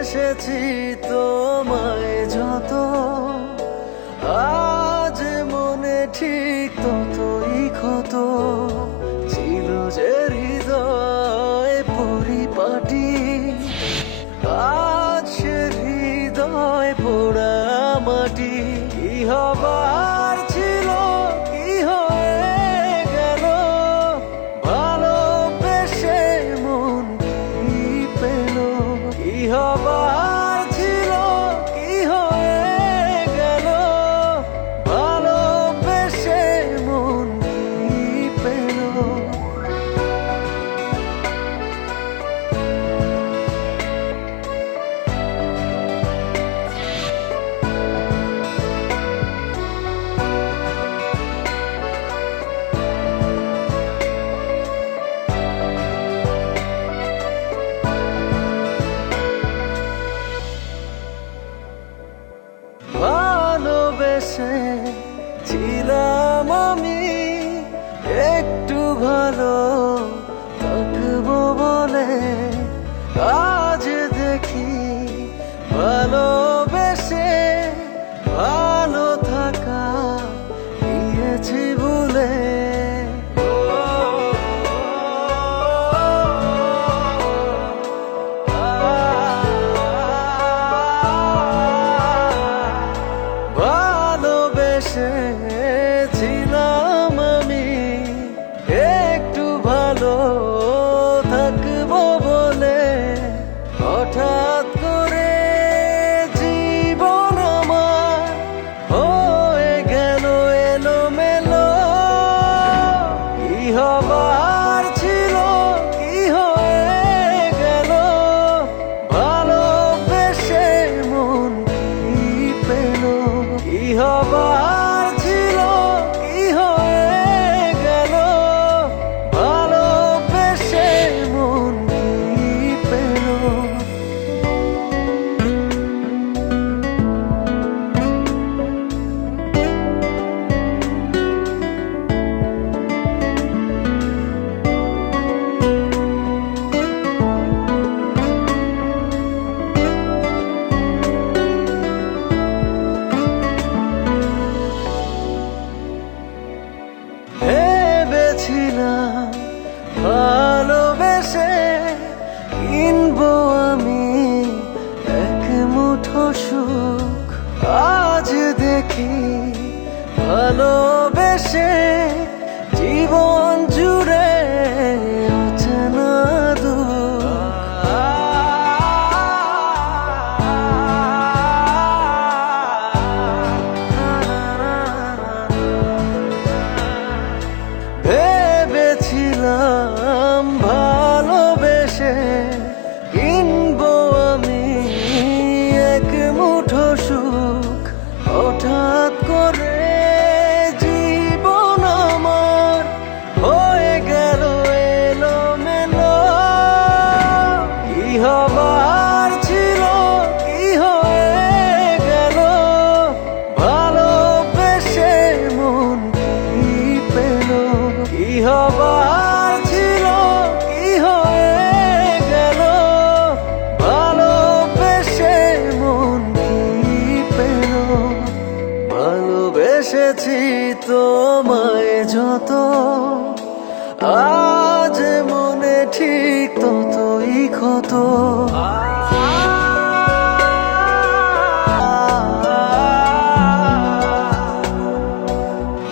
ভালোবেসেছি তোমায় যত, আজ মনে ঠিক ততই ক্ষত। ছিল যে হৃদয় পরিপাটি, আজ সে হৃদয় পোড়া মাটি। কি হবার ছিল কি হয়ে গেল, ভালোবেসে মন কি পেল। কি হবার ছিল কি হয়ে গেল, ভালোবেসে মন কি পেল। ভালোবেসে ছিলাম আমি একটু ভালো থাকবো বলে, আজ দেখি ভালোবেসে ভালো থাকা গিয়েছি ভুলে। ভালোবেসেছিলাম আমি একটু ভালো থাকবো বলে, হঠাৎ করে জীবন আমার হয়ে গেল এলোমেলো। কি হবার ছিল কি হয়ে গেল, ভালোবেসে মন কি পেল। কি হবার ছিল কি হয়ে গেল, ভালোবেসে মন কি পেল। ভেবেছিলাম ভালোবেসে কিনবো আমি এক মুঠো সুখ, আজ দেখি ভালোবেসে জীবন জুড়ে অচেনা ভেবেছিলাম ভালোবেসে কিনবো আমি এক মুঠো সুখ, হঠাৎ করে জীবন আমার হয়ে গেল এলোমেলো। কি হবার ছিল কি হয়ে গেল, ভালোবেসে মন কি পেল। কি হবার ছিল কি হয়ে গেল, ভালোবেসে মন কি পেল। ভালোবেসেছি তোমায় যত, আজ মনে ঠিক ততই ক্ষত।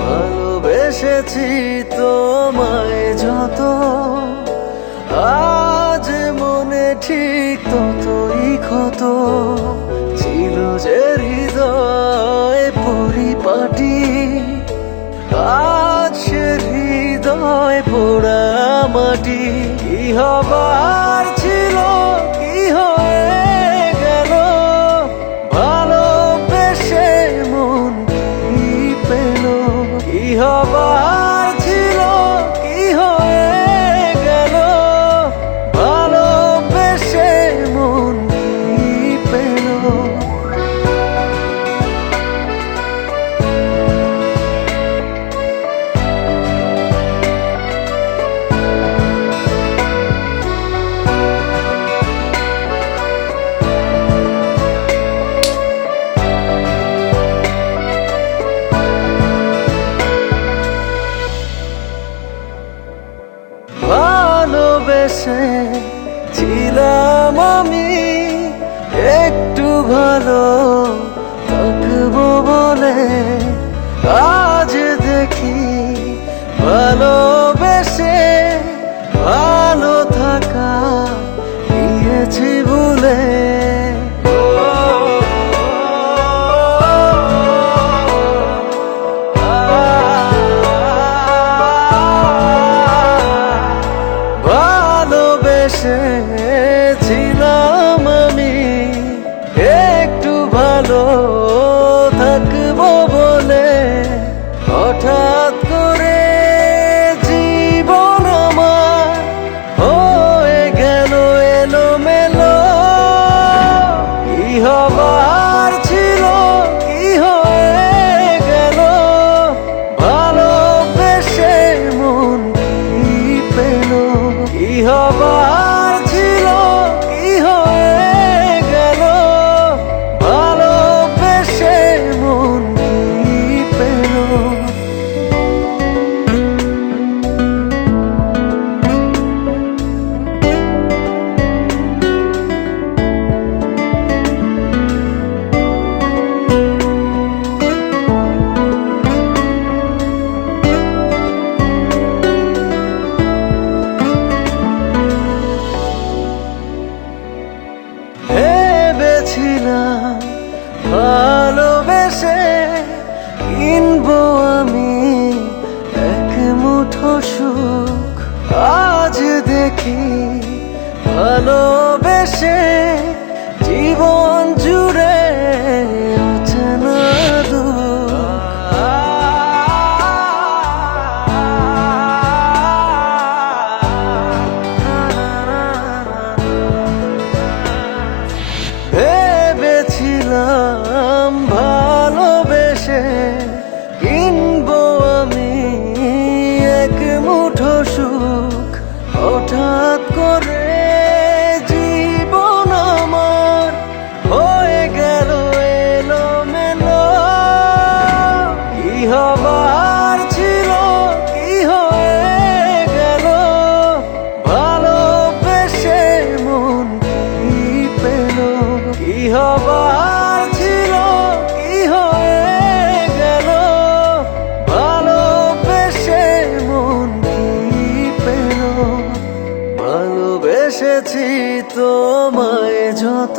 ভালোবেসেছি তোমায় যত, আজ মনে ঠিক ততই ক্ষত। ছিল যে হৃদয় পরিপাটি, ভালো থাকবো বলে আজ দেখি ভালোবেসে ভালো থাকা গিয়েছি ভুলে। ভালোবেসেছিলাম আমি একটু ভালো থাকবো বলে, হঠাৎ করে জীবন আমার হয়ে গেল এলোমেলো। কি হবার ছিল কি হয়ে গেল, ভালোবেসে মন কি পেল। কি হবার ছিল কি হয়ে গেল, ভালোবেসে মন কি পেল। ভেবেছিলাম ভালোবেসে কিনবো আমি এক মুঠো সুখ, আজ দেখি ভালোবেসে জীবন জুড়ে অচেনা ভেবেছিলাম ভালোবেসে কিনবো আমি এক মুঠো সুখ, হঠাৎ করে জীবন আমার হয়ে গেল এলোমেলো। কি হবার ছিল কি হয়ে গেল, ভালোবেসে মন কি পেল। কি হবার ছিল কি হয়ে গেল, ভালোবেসে মন কি পেল। ভালোবেসেছি তোমায় যত